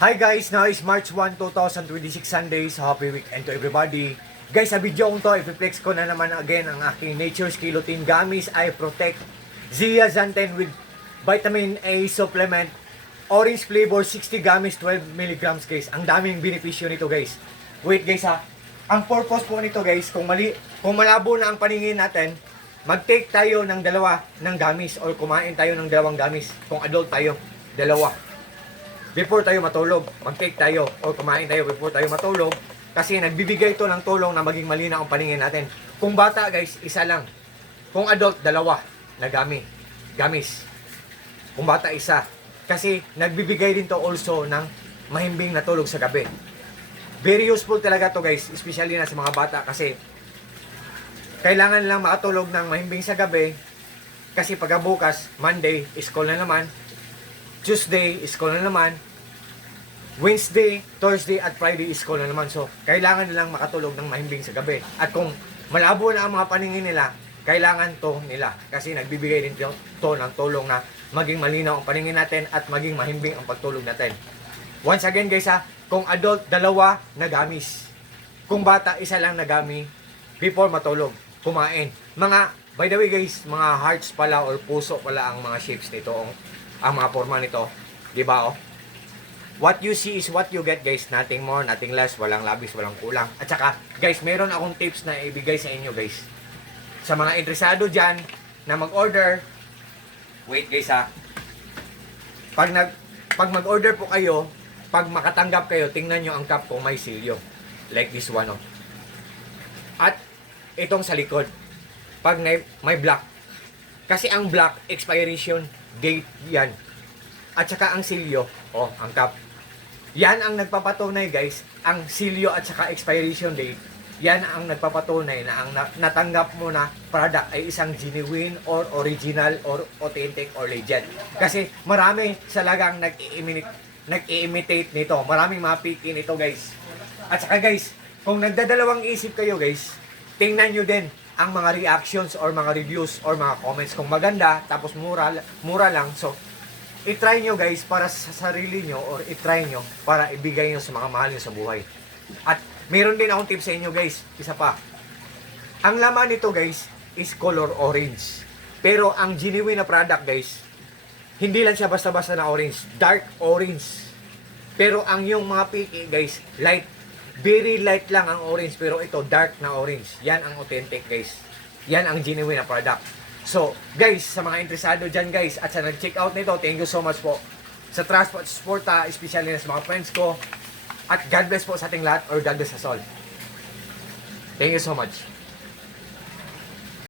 Hi guys, now is March 1, 2026 Sunday, so happy weekend to everybody. Guys, sa video kong to, i-flex ko na naman again ang aking Nature's Kilotin Gummies Eye Protect Zeaxanthin with Vitamin A Supplement. Orange flavor, 60 gummies, 12 mg guys. Ang daming benepisyo nito guys. Wait guys ha, ang purpose po nito guys, kung malabo na ang paningin natin, mag-take tayo ng dalawa ng gummies or kumain tayo ng dalawang gummies. Kung adult tayo, dalawa. Before tayo matulog, mag-take tayo o kumain tayo before tayo matulog kasi nagbibigay ito ng tulong na maging malinaw ang paningin natin. Kung bata guys, isa lang. Kung adult, dalawa na gamis. Kung bata, isa. Kasi nagbibigay din to also ng mahimbing na tulog sa gabi. Very useful talaga to guys, especially na sa mga bata kasi kailangan lang makatulog ng mahimbing sa gabi kasi pagkabukas, Monday, school na naman. Tuesday, school na naman. Wednesday, Thursday, at Friday, school na naman. So, kailangan nilang makatulog ng mahimbing sa gabi. At kung malabo na ang mga paningin nila, kailangan to nila. Kasi nagbibigay din to ng tulong na maging malinaw ang paningin natin at maging mahimbing ang pagtulog natin. Once again guys ha, kung adult, dalawa na gamis. Kung bata, isa lang na gami before matulog, kumain. By the way guys, mga hearts pala or puso pala ang mga shapes nito. Ang mga forma nito, di ba oh? What you see is what you get guys, nothing more, nothing less, walang labis, walang kulang. At saka guys, meron akong tips na ibigay sa inyo guys. Sa mga interesado dyan na mag-order, wait guys ha. Pag mag-order po kayo, pag makatanggap kayo, tingnan nyo ang cup kung may silyo. Like this one oh. At itong sa likod, pag may black. Kasi ang black, expiration date yan. At saka ang silyo, ang cup. Yan ang nagpapatunay guys, ang silyo at saka expiration date, yan ang nagpapatunay na ang natanggap mo na product ay isang genuine or original or authentic or legit. Kasi marami talagang nag-i-imitate nito. Maraming mapiki nito guys. At saka guys, kung nagdadalawang isip kayo guys, tingnan nyo din ang mga reactions or mga reviews or mga comments. Kung maganda, tapos mura lang, so i-try nyo guys para sa sarili nyo or i-try nyo para ibigay nyo sa mga mahal nyo sa buhay. At meron din akong tips sa inyo guys, isa pa. Ang laman nito guys is color orange. Pero ang genuine na product guys, hindi lang siya basta-basta na orange, dark orange. Pero ang yung mga piki guys, light. Very light lang ang orange, pero ito dark na orange. Yan ang authentic guys. Yan ang genuine na product. So guys, sa mga interesado dyan guys, at sa nag-check out nito, thank you so much po sa trust po at support, especially sa mga friends ko. At God bless po sa ating lahat, or God bless us all. Thank you so much.